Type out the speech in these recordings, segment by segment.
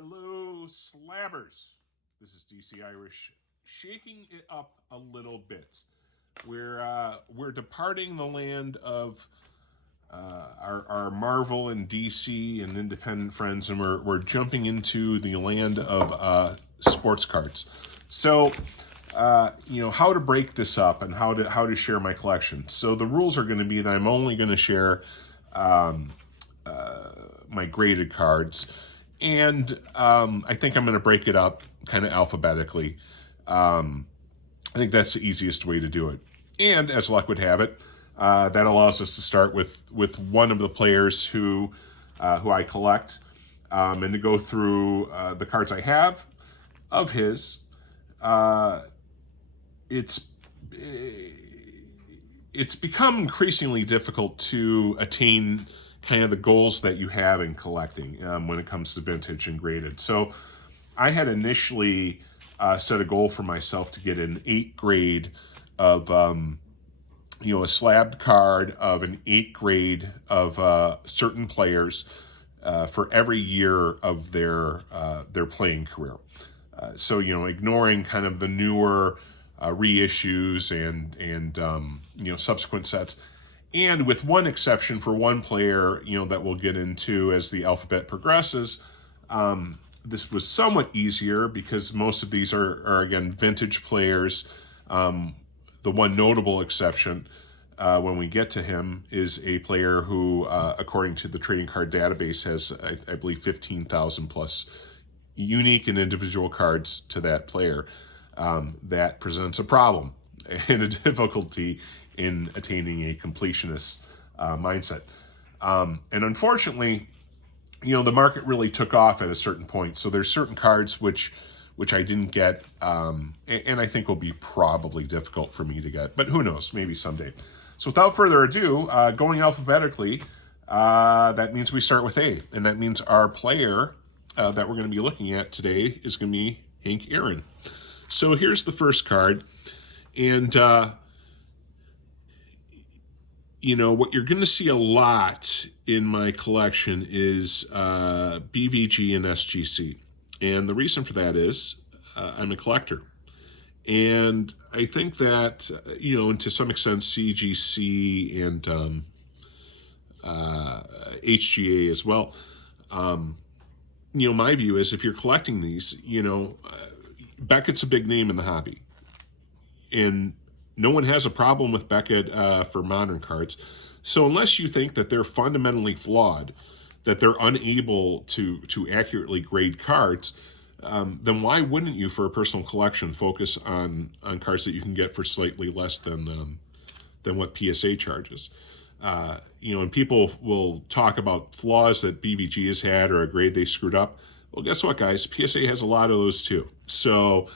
Hello, slabbers. This is DC Irish, shaking it up a little bit. We're departing the land of our Marvel and DC and independent friends, and we're jumping into the land of sports cards. So, how to break this up and how to share my collection. So the rules are going to be that I'm only going to share my graded cards. And I think I'm going to break it up kind of alphabetically. I think that's the easiest way to do it. And as luck would have it, that allows us to start with one of the players who I collect, and to go through the cards I have of his. It's become increasingly difficult to attain kind of the goals that you have in collecting when it comes to vintage and graded. So I had initially set a goal for myself to get an 8 grade of, a slabbed card of an 8 grade of certain players for every year of their playing career. So, ignoring kind of the newer reissues and subsequent sets. And with one exception for one player, that we'll get into as the alphabet progresses, this was somewhat easier because most of these are again, vintage players. The one notable exception when we get to him is a player who, according to the trading card database, has, I believe, 15,000 plus unique and individual cards to that player. That presents a problem and a difficulty in attaining a completionist mindset. And unfortunately, the market really took off at a certain point. So there's certain cards which I didn't get, and I think will be probably difficult for me to get. But who knows, maybe someday. So without further ado, going alphabetically, that means we start with A. And that means our player that we're going to be looking at today is going to be Hank Aaron. So here's the first card. And what you're going to see a lot in my collection is BVG and SGC. And the reason for that is I'm a collector. And I think that, and to some extent, CGC and HGA as well. My view is if you're collecting these, Beckett's a big name in the hobby. And no one has a problem with Beckett for modern cards. So unless you think that they're fundamentally flawed, that they're unable to accurately grade cards, then why wouldn't you, for a personal collection, focus on cards that you can get for slightly less than what PSA charges? And people will talk about flaws that BVG has had or a grade they screwed up. Well, guess what, guys? PSA has a lot of those too. So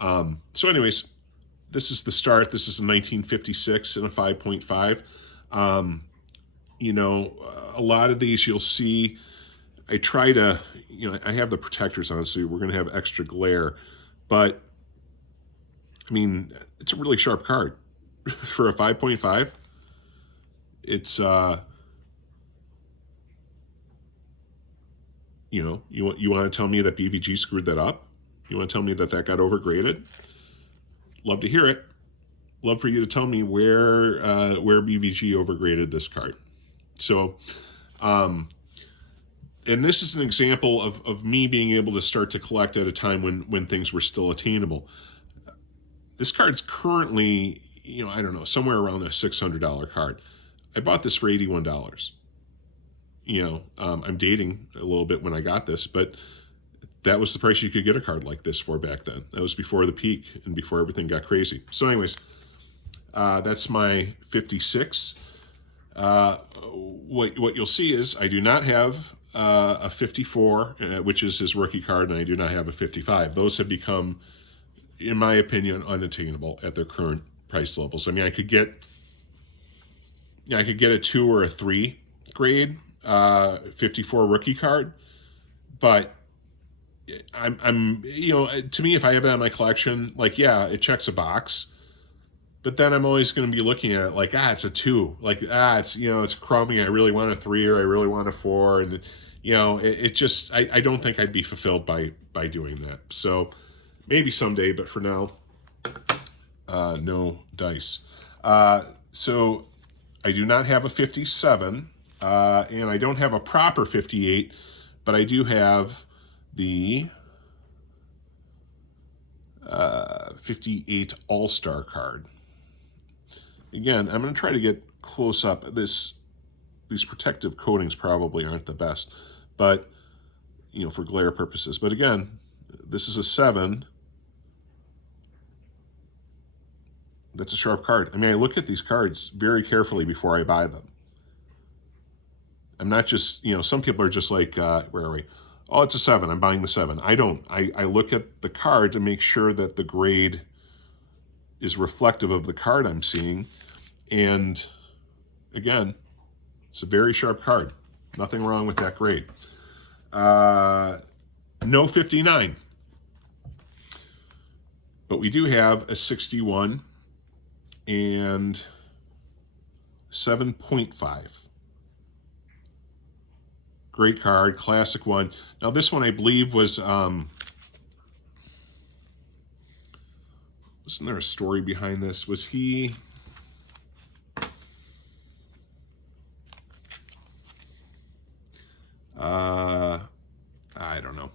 anyways, this is the start. This is a 1956 and a 5.5. A lot of these you'll see, I try to, I have the protectors on, so we're going to have extra glare. But, it's a really sharp card. For a 5.5, it's, you want to tell me that BVG screwed that up? You want to tell me that got overgraded? Love to hear it. Love for you to tell me where BVG overgraded this card. So, and this is an example of me being able to start to collect at a time when things were still attainable. This card's currently, somewhere around a $600 card. I bought this for $81. I'm dating a little bit when I got this, but that was the price you could get a card like this for back then. That was before the peak and before everything got crazy. So anyways, that's my 56. What you'll see is I do not have a 54, which is his rookie card, and I do not have a 55. Those have become, in my opinion, unattainable at their current price levels. I could get a 2 or a 3 grade 54 rookie card, but I'm to me, if I have that in my collection, it checks a box, but then I'm always going to be looking at it it's a 2, it's it's crummy. I really want a 3 or I really want a 4, and You know, it just, I don't think I'd be fulfilled by doing that. So maybe someday, but for now, no dice. So I do not have a 57, and I don't have a proper 58, but I do have the 58 All-Star card. Again, I'm going to try to get close up. These protective coatings probably aren't the best, but, you know, for glare purposes. But again, this is a 7. That's a sharp card. I mean, I look at these cards very carefully before I buy them. I'm not just, you know, some people are just like, where are we? Oh, it's a 7. I'm buying the 7. I don't. I look at the card to make sure that the grade is reflective of the card I'm seeing. And again, it's a very sharp card. Nothing wrong with that grade. No 59. But we do have a 61 and 7.5. Great card, classic one. Now this one I believe was, wasn't there a story behind this? Was he... I don't know.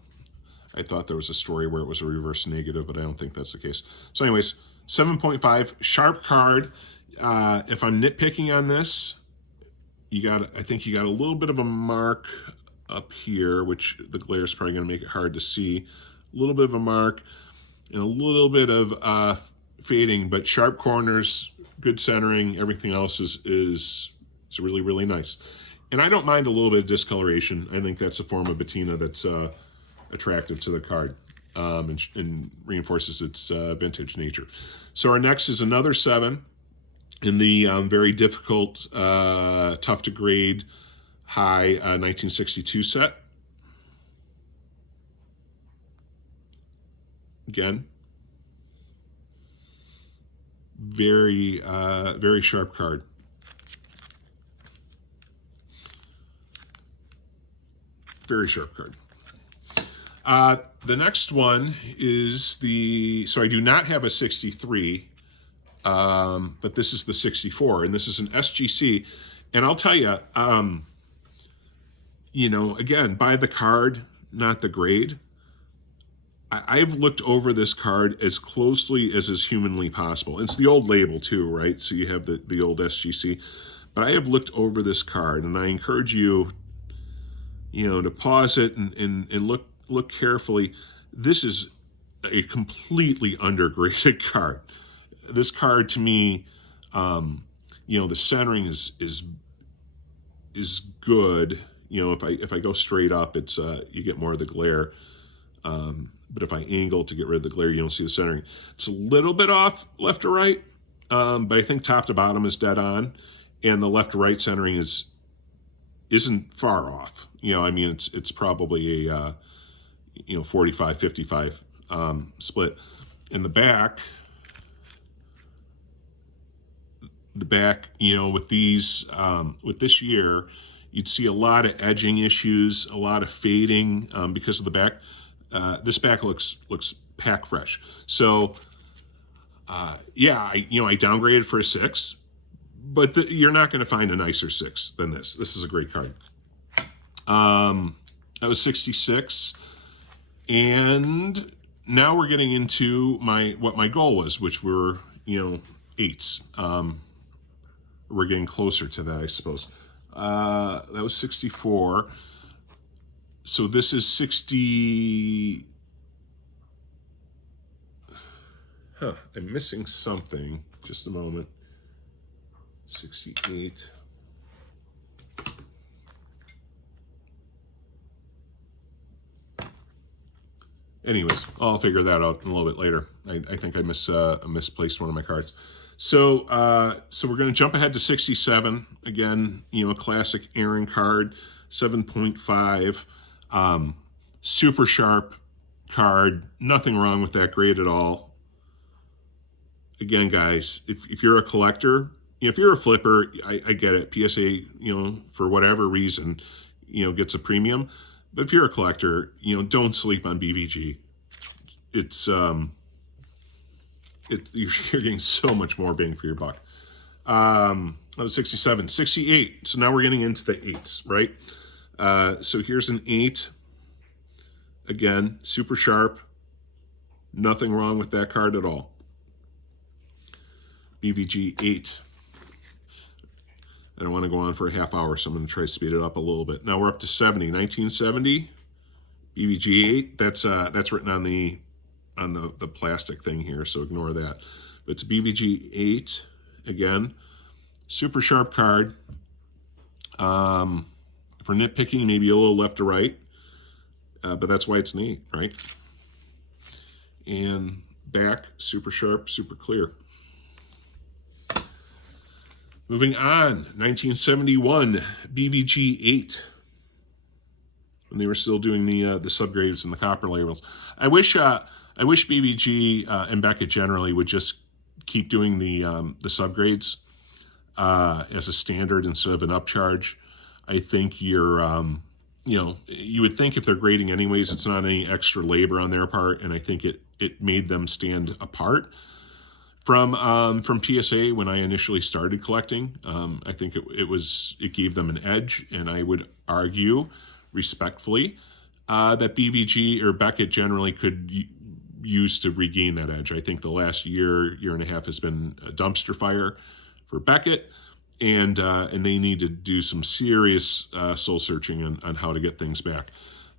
I thought there was a story where it was a reverse negative, but I don't think that's the case. So anyways, 7.5, sharp card. If I'm nitpicking on this, I think you got a little bit of a mark up here, which the glare is probably going to make it hard to see. A little bit of a mark and a little bit of fading, but sharp corners, good centering, everything else is really, really nice. And I don't mind a little bit of discoloration. I think that's a form of patina that's attractive to the card and reinforces its vintage nature. So our next is another 7 in the very difficult, tough to grade, high 1962 set. Again, very, very sharp card. Very sharp card. The next one is so I do not have a 63, but this is the 64, and this is an SGC. And I'll tell you, you know, again, buy the card, not the grade. I've looked over this card as closely as is humanly possible. It's the old label too, right? So you have the old SGC. But I have looked over this card, and I encourage you, you know, to pause it and look carefully. This is a completely undergraded card. This card to me, you know, the centering is good. You know, if I go straight up, it's you get more of the glare. But if I angle to get rid of the glare, you don't see the centering. It's a little bit off left to right, but I think top to bottom is dead on, and the left to right centering isn't far off. You know, I mean, it's probably a, you know, 45-55 split. In the back, you know, with these, with this year, you'd see a lot of edging issues, a lot of fading because of the back. This back looks pack fresh. So, yeah, I downgraded for a 6. But you're not going to find a nicer 6 than this. This is a great card. That was 66. And now we're getting into what my goal was, which were, you know, 8s. We're getting closer to that, I suppose. That was 64. So this is 60. I'm missing something. Just a moment. 68. Anyways, I'll figure that out a little bit later. I think I misplaced one of my cards. So we're going to jump ahead to 67. Again, you know, a classic Aaron card, 7.5. Super sharp card. Nothing wrong with that grade at all. Again, guys, if you're a collector, if you're a flipper, I get it. PSA, you know, for whatever reason, gets a premium. But if you're a collector, don't sleep on BVG. It's you're getting so much more bang for your buck. That was 67, 68. So now we're getting into the 8s, right? So here's an 8. Again, super sharp. Nothing wrong with that card at all. BVG 8. I don't want to go on for a half hour, so I'm going to try to speed it up a little bit. Now we're up to 70. 1970, BVG 8. That's written on the plastic thing here, so ignore that. But it's BVG 8 again. Super sharp card. For nitpicking, maybe a little left to right, but that's why it's an 8, right? And back, super sharp, super clear. Moving on, 1971, BVG 8. When they were still doing the subgrades and the copper labels. I wish BVG and Beckett generally would just keep doing the subgrades as a standard instead of an upcharge. I think you're, you would think if they're grading anyways, it's not any extra labor on their part, and I think it made them stand apart from PSA when I initially started collecting. I think it gave them an edge, and I would argue respectfully that BVG or Beckett generally could use to regain that edge. I think the last year and a half has been a dumpster fire for Beckett, and they need to do some serious soul searching on how to get things back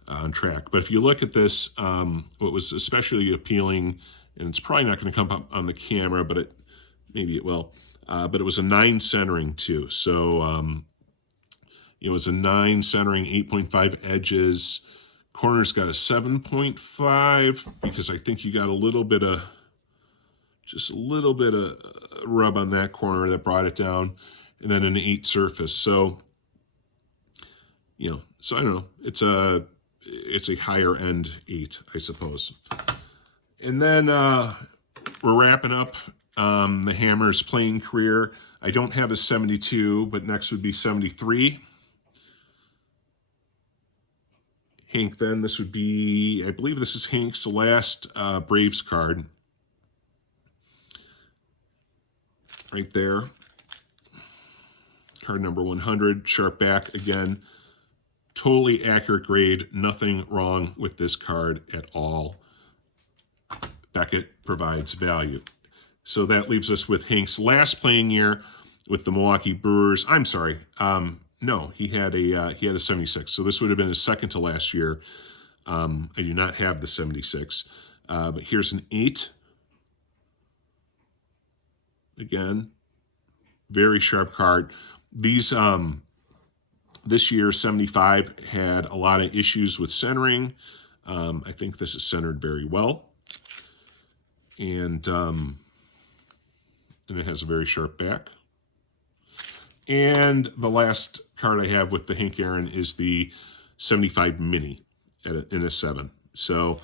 on track. But if you look at this, what was especially appealing, and it's probably not going to come up on the camera, but maybe it will. But it was a 9 centering too. So it was a 9 centering, 8.5 edges. Corner's got a 7.5 because I think you got just a little bit of rub on that corner that brought it down, and then an 8 surface. So, so I don't know. It's a higher end 8, I suppose. And then we're wrapping up the Hammer's playing career. I don't have a 72, but next would be 73. Hank, then this would be, I believe this is Hank's last Braves card. Right there. Card number 100, sharp back again. Totally accurate grade. Nothing wrong with this card at all. Beckett provides value. So that leaves us with Hank's last playing year with the Milwaukee Brewers. I'm sorry. No, he had a 76. So this would have been his second to last year. I do not have the 76. But here's an 8. Again, very sharp card. These this year 75 had a lot of issues with centering. I think this is centered very well. And it has a very sharp back. And the last card I have with the Hank Aaron is the 75 Mini in a 7. So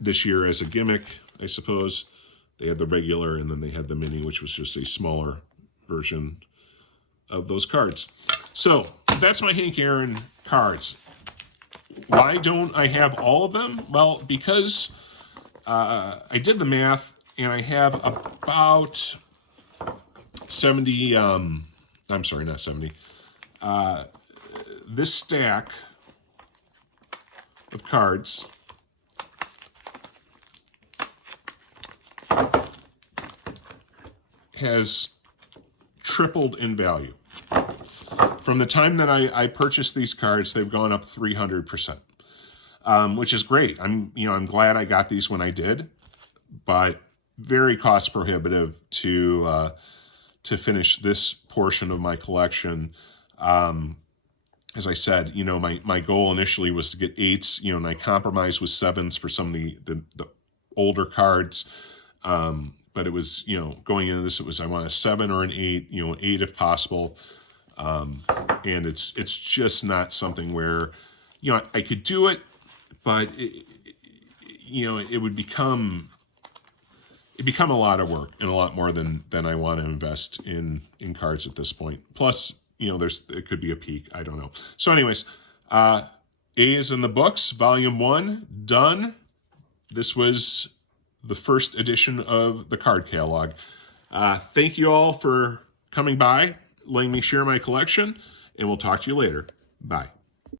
this year as a gimmick, I suppose, they had the regular and then they had the Mini, which was just a smaller version of those cards. So that's my Hank Aaron cards. Why don't I have all of them? Well, because I did the math and I have about 70, I'm sorry, not 70. This stack of cards has tripled in value. From the time that I purchased these cards, they've gone up 300%, which is great. I'm glad I got these when I did, but very cost prohibitive to finish this portion of my collection. As I said, my goal initially was to get 8s, and I compromised with 7s for some of the older cards. But it was, going into this, it was I want a 7 or an 8, an 8 if possible. And it's just not something where, I could do it, but it would become a lot of work and a lot more than I want to invest in cards at this point. Plus, it could be a peak. I don't know. So anyways, A is in the books, volume 1, done. This was the first edition of the card catalog. Thank you all for coming by, letting me share my collection, and we'll talk to you later. Bye.